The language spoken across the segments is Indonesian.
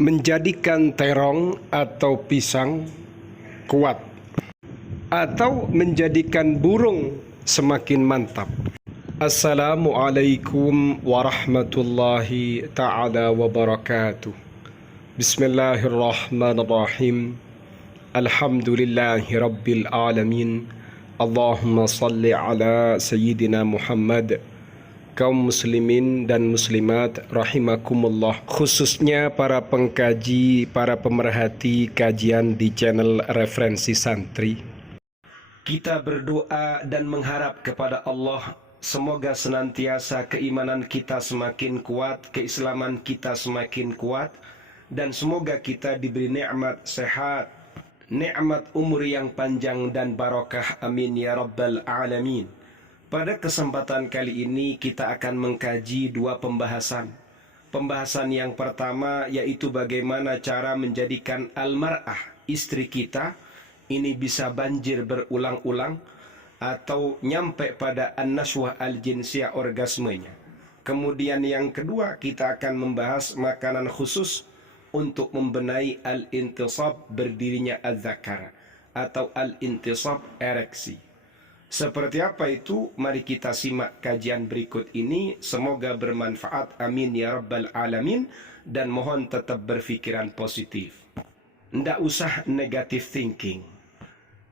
Menjadikan terong atau pisang kuat, atau menjadikan burung semakin mantap. Assalamualaikum warahmatullahi ta'ala wabarakatuh. Bismillahirrahmanirrahim. Alhamdulillahi rabbil alamin. Allahumma salli ala Sayyidina Muhammad. Kaum muslimin dan muslimat rahimakumullah, khususnya para pengkaji, para pemerhati kajian di channel Referensi Santri. Kita berdoa dan mengharap kepada Allah, semoga senantiasa keimanan kita semakin kuat, keislaman kita semakin kuat, dan semoga kita diberi nikmat sehat, nikmat umur yang panjang dan barokah. Amin ya rabbal alamin. Pada kesempatan kali ini kita akan mengkaji dua pembahasan. Pembahasan yang pertama yaitu bagaimana cara menjadikan almar'ah, istri kita, ini bisa banjir berulang-ulang atau nyampe pada an-nashwah al-jinsiyah, orgasmenya. Kemudian yang kedua kita akan membahas makanan khusus untuk membenahi al-intisab, berdirinya az-zakar atau al-intisab, ereksi. Seperti apa itu? Mari kita simak kajian berikut ini. Semoga bermanfaat. Amin ya rabbal alamin. Dan mohon tetap berfikiran positif. Nggak usah negative thinking.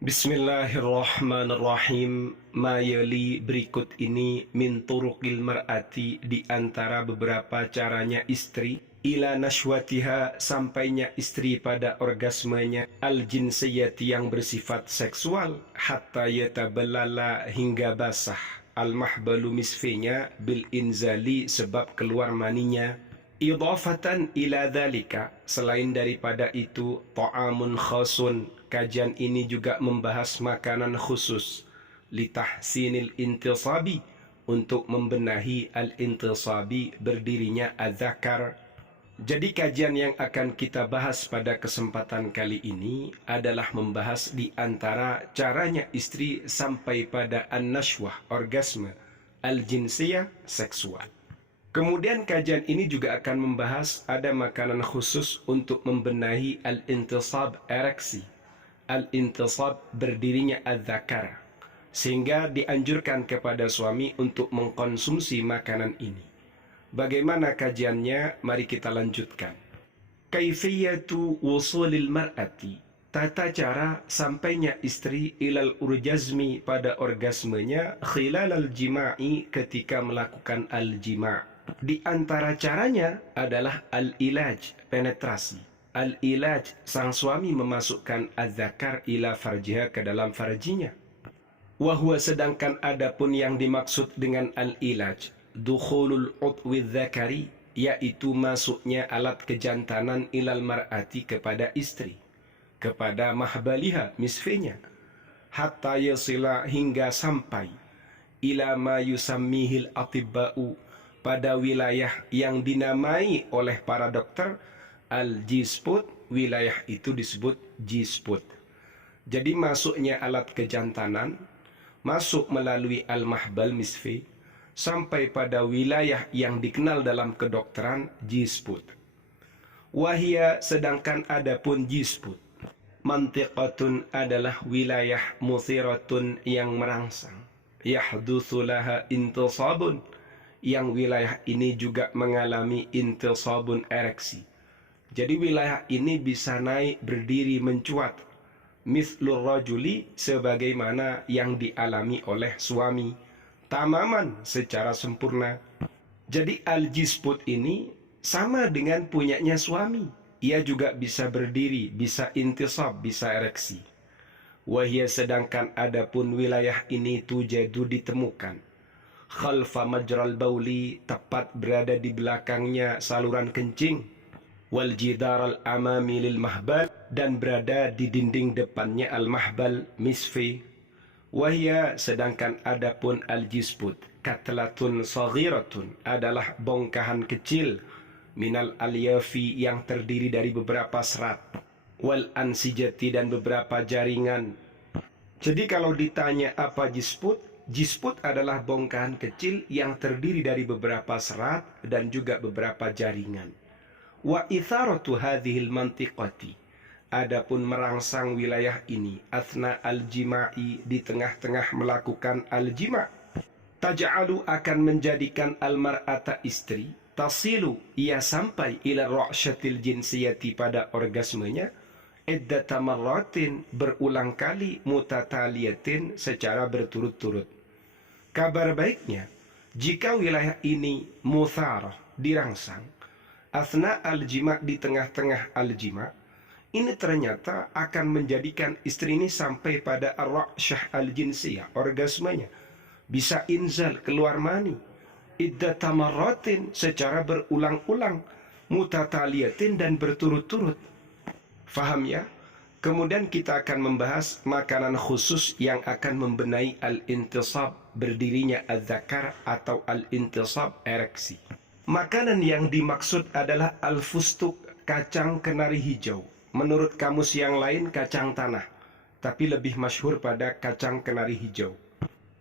Bismillahirrahmanirrahim. Ma yali, berikut ini, min turuqil mar'ati, di antara beberapa caranya istri, ila nashwatiha, sampainya istri pada orgasmenya, al-jinsiyati, yang bersifat seksual, hatta yataballala, hingga basah, al-mahbalu, misfinya, bil inzali, sebab keluar maninya, idhafatan ila dhalika, selain daripada itu, ta'amun khasun, kajian ini juga membahas makanan khusus, litahsinil intisabi, untuk membenahi al-intisabi, berdirinya az-zakar. Jadi kajian yang akan kita bahas pada kesempatan kali ini adalah membahas di antara caranya istri sampai pada an-nashwah, orgasme, al-jinsiyah, seksual. Kemudian kajian ini juga akan membahas ada makanan khusus untuk membenahi al-intisab, ereksi, al-intisab, berdirinya az-zakar, sehingga dianjurkan kepada suami untuk mengkonsumsi makanan ini. Bagaimana kajiannya? Mari kita lanjutkan. Kaifiyatu wusulil mar'ati, tata cara sampainya istri ilal urjazmi, pada orgasmenya, khilalal jima'i, ketika melakukan al-jima'. Di antara caranya adalah al-ilaj, penetrasi. Al-ilaj, sang suami memasukkan az-zakar ila farjiha, ke dalam farjinya. Wahwa, sedangkan adapun yang dimaksud dengan al-ilaj, dukhulul udwi dzakari, yaitu masuknya alat kejantanan, ilal mar'ati, kepada istri, kepada mahbaliha, misfinya, hatta yasila, hingga sampai, ila ma yusammihil atibba'u, pada wilayah yang dinamai oleh para dokter al-jisput, wilayah itu disebut jisput. Jadi masuknya alat kejantanan, masuk melalui al-mahbal, misfi, sampai pada wilayah yang dikenal dalam kedokteran jisput. Wahia, sedangkan adapun jisput, mantiqatun, adalah wilayah muthiratun, yang merangsang, yahdutsu laha intisabun, yang wilayah ini juga mengalami intisabun, ereksi. Jadi wilayah ini bisa naik, berdiri, mencuat, mithlur rajuli, sebagaimana yang dialami oleh suami, tamaman, secara sempurna. Jadi al-jisput ini sama dengan punyanya suami. Ia juga bisa berdiri, bisa intisab, bisa ereksi. Wahia, sedangkan adapun wilayah ini tujadu, ditemukan, khalfa majral bauli, tepat berada di belakangnya saluran kencing, wal jidaral amami lil mahbal, dan berada di dinding depannya al-mahbal, misfi. Wahia, sedangkan adapun al-jisput, katlatun saghiratun, adalah bongkahan kecil, minal alyafi, yang terdiri dari beberapa serat, wal ansijati, dan beberapa jaringan. Jadi kalau ditanya apa jisput, jisput adalah bongkahan kecil yang terdiri dari beberapa serat dan juga beberapa jaringan. Wa itharatu hadhil mantiqati, adapun merangsang wilayah ini, athna al-jima'i, di tengah-tengah melakukan al-jima', taj'alu, akan menjadikan al-mar'ata, istri, tasilu, ia sampai ila ra'syatil jinsiyati, pada orgasmenya, iddata marratin, berulang kali, mutataliyatin, secara berturut-turut. Kabar baiknya, jika wilayah ini mutharah, dirangsang, athna al-jima', di tengah-tengah al-jima', ini ternyata akan menjadikan istri ini sampai pada ar-ra'syah al-jinsiyah, orgasmenya, bisa inzal, keluar mani, iddata marratin, secara berulang-ulang, mutataliyatin, dan berturut-turut. Faham ya? Kemudian kita akan membahas makanan khusus yang akan membenahi al-intisab, berdirinya az-zakar atau al-intisab, ereksi. Makanan yang dimaksud adalah al-fustuk, kacang kenari hijau. Menurut kamus yang lain kacang tanah, tapi lebih masyhur pada kacang kenari hijau.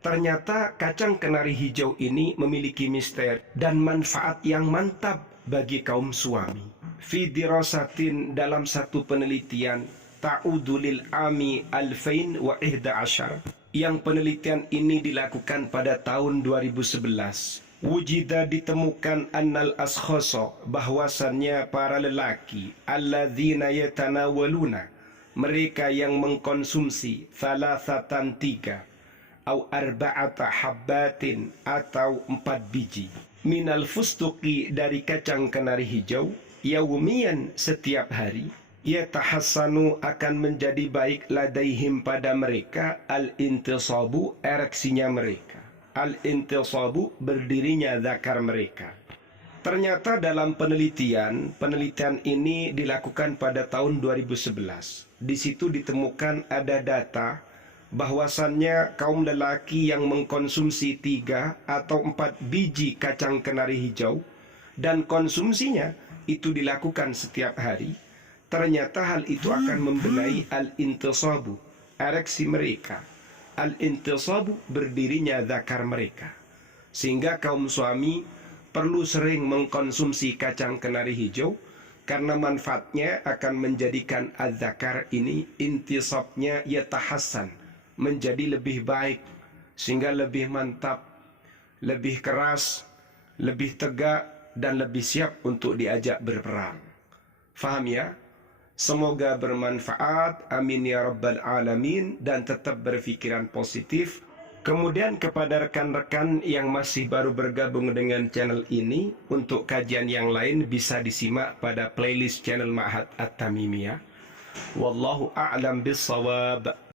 Ternyata kacang kenari hijau ini memiliki misteri dan manfaat yang mantap bagi kaum suami. Fi dirasatin, dalam satu penelitian, ta'udulil ami alfain wa ihda ashar, yang penelitian ini dilakukan pada tahun 2011. Wujida, ditemukan, annal ashkhoso, bahwasannya para lelaki, alladzina yatanawaluna, mereka yang mengkonsumsi, thalathatan, 3, au arba'ata habbatin, atau 4 biji, minal fustuki, dari kacang kenari hijau, yaumian, setiap hari, yatahassanu, akan menjadi baik, ladaihim, pada mereka, al-intisabu, ereksinya mereka, al-intisabu, berdirinya zakar mereka. Ternyata dalam penelitian ini dilakukan pada tahun 2011. Di situ ditemukan ada data bahwasannya kaum lelaki yang mengkonsumsi 3 atau 4 biji kacang kenari hijau dan konsumsinya itu dilakukan setiap hari, ternyata hal itu akan membenahi al-intisabu, ereksi mereka, al-intisabu, berdirinya zakar mereka. Sehingga kaum suami perlu sering mengkonsumsi kacang kenari hijau, karena manfaatnya akan menjadikan az-zakar ini, intisabnya yatahassan, menjadi lebih baik, sehingga lebih mantap, lebih keras, lebih tegak, dan lebih siap untuk diajak berperang. Faham ya? Semoga bermanfaat, amin ya rabbal alamin, dan tetap berpikiran positif. Kemudian kepada rekan-rekan yang masih baru bergabung dengan channel ini, untuk kajian yang lain bisa disimak pada playlist channel Ma'had At-Tamimiyah. Wallahu a'lam bissawab.